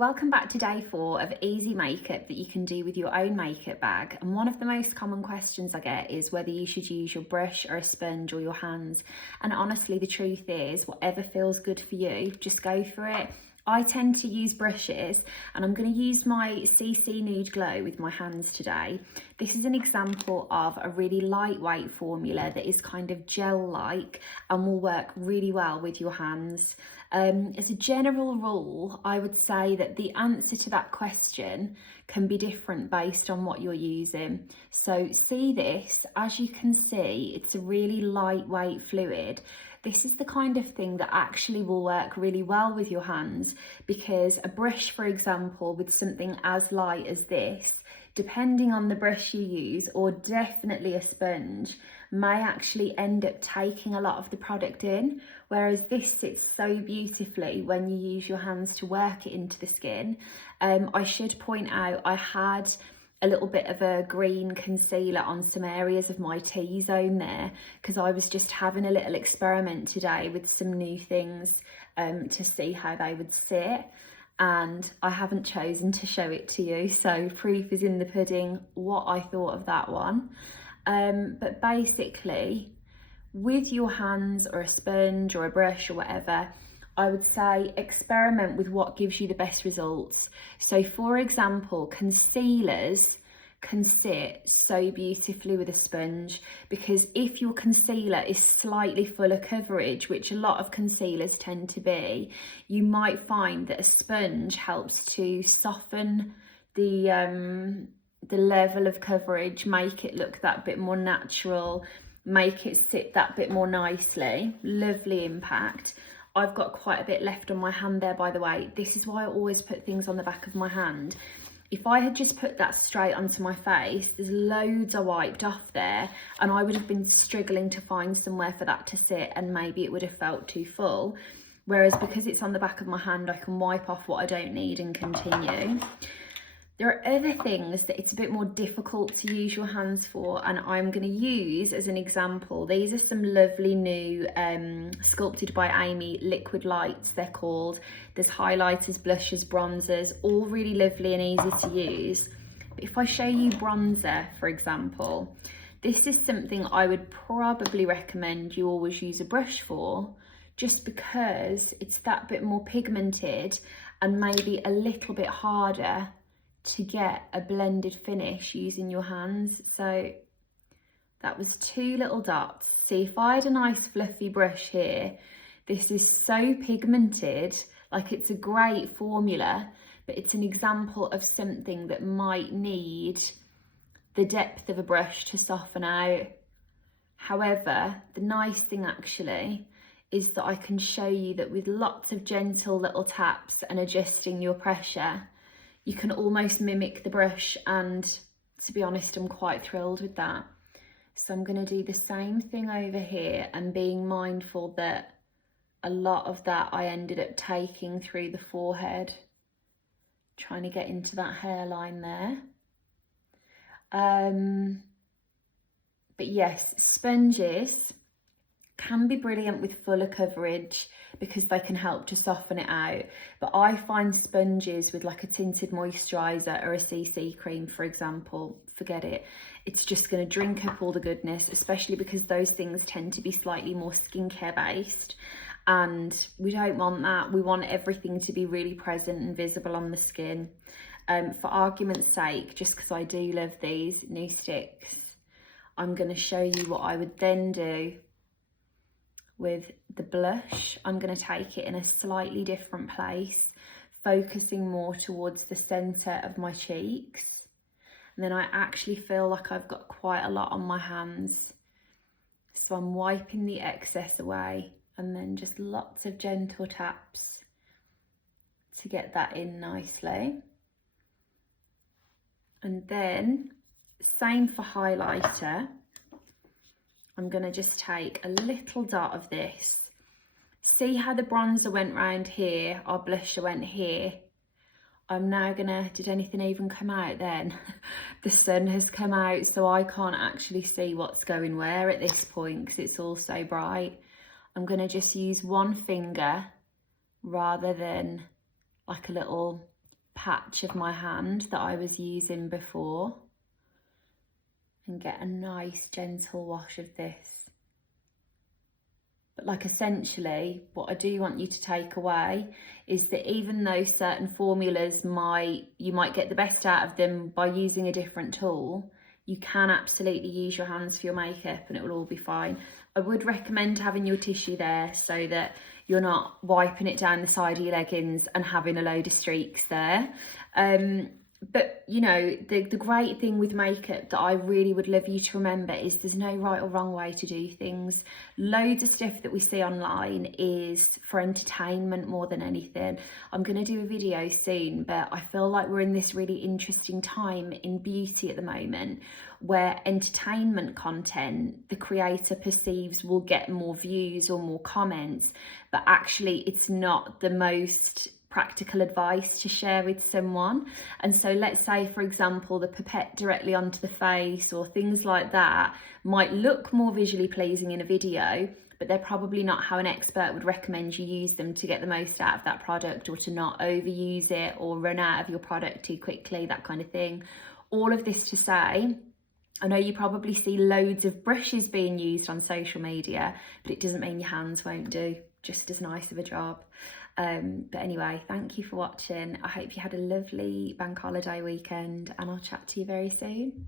Welcome back to day 4 of easy makeup that you can do with your own makeup bag. And one of the most common questions I get is whether you should use your brush or a sponge or your hands. And honestly, the truth is, whatever feels good for you, just go for it. I tend to use brushes, and I'm going to use my CC Nude Glow with my hands today. This is an example of a really lightweight formula that is kind of gel-like and will work really well with your hands. As a general rule, I would say that the answer to that question can be different based on what you're using. So see this, as you can see, it's a really lightweight fluid. This is the kind of thing that actually will work really well with your hands, because a brush, for example, with something as light as this, depending on the brush you use, or definitely a sponge, may actually end up taking a lot of the product in, whereas this sits so beautifully when you use your hands to work it into the skin. I should point out, I had a little bit of a green concealer on some areas of my T-zone there, because I was just having a little experiment today with some new things to see how they would sit, and I haven't chosen to show it to you, so proof is in the pudding what I thought of that one. But basically, with your hands or a sponge or a brush or whatever, I would say experiment with what gives you the best results. So for example, concealers can sit so beautifully with a sponge, because if your concealer is slightly fuller coverage, which a lot of concealers tend to be, you might find that a sponge helps to soften the level of coverage, make it look that bit more natural, make it sit that bit more nicely. Lovely impact. I've got quite a bit left on my hand there, by the way. This is why I always put things on the back of my hand. If I had just put that straight onto my face, there's loads I wiped off there, and I would have been struggling to find somewhere for that to sit, and maybe it would have felt too full. Whereas because it's on the back of my hand, I can wipe off what I don't need and continue. There are other things that it's a bit more difficult to use your hands for, and I'm going to use as an example. These are some lovely new Sculpted by Aimee liquid lights, they're called. There's highlighters, blushes, bronzers, all really lovely and easy to use. But if I show you bronzer, for example, this is something I would probably recommend you always use a brush for, just because it's that bit more pigmented and maybe a little bit harder to get a blended finish using your hands. So that was 2 little dots. See, if I had a nice fluffy brush here, this is so pigmented, like it's a great formula, but it's an example of something that might need the depth of a brush to soften out. However, the nice thing actually is that I can show you that with lots of gentle little taps and adjusting your pressure, you can almost mimic the brush, and to be honest, I'm quite thrilled with that. So I'm going to do the same thing over here, and being mindful that a lot of that I ended up taking through the forehead, trying to get into that hairline there. But yes, sponges can be brilliant with fuller coverage because they can help to soften it out, but I find sponges with like a tinted moisturiser or a CC cream, for example, forget it. It's just going to drink up all the goodness, especially because those things tend to be slightly more skincare based, and we don't want that. We want everything to be really present and visible on the skin. For argument's sake, just because I do love these new sticks, I'm going to show you what I would then do with the blush. I'm going to take it in a slightly different place, focusing more towards the centre of my cheeks. And then I actually feel like I've got quite a lot on my hands. So I'm wiping the excess away, and then just lots of gentle taps to get that in nicely. And then same for highlighter. I'm going to just take a little dot of this. See how the bronzer went round here, our blusher went here. I'm now gonna, did anything even come out then? The sun has come out, so I can't actually see what's going where at this point because it's all so bright. I'm gonna just use one finger rather than like a little patch of my hand that I was using before and get a nice gentle wash of this. But like, essentially, what I do want you to take away is that even though certain formulas you might get the best out of them by using a different tool, you can absolutely use your hands for your makeup and it will all be fine. I would recommend having your tissue there so that you're not wiping it down the side of your leggings and having a load of streaks there. But you know, the great thing with makeup that I really would love you to remember is there's no right or wrong way to do things. Loads of stuff that we see online is for entertainment more than anything. I'm going to do a video soon, but I feel like we're in this really interesting time in beauty at the moment where entertainment content the creator perceives will get more views or more comments, but actually it's not the most practical advice to share with someone. And so let's say, for example, the pipette directly onto the face or things like that might look more visually pleasing in a video, but they're probably not how an expert would recommend you use them to get the most out of that product, or to not overuse it or run out of your product too quickly, that kind of thing. All of this to say, I know you probably see loads of brushes being used on social media, but it doesn't mean your hands won't do just as nice of a job. But anyway, thank you for watching. I hope you had a lovely bank holiday weekend, and I'll chat to you very soon.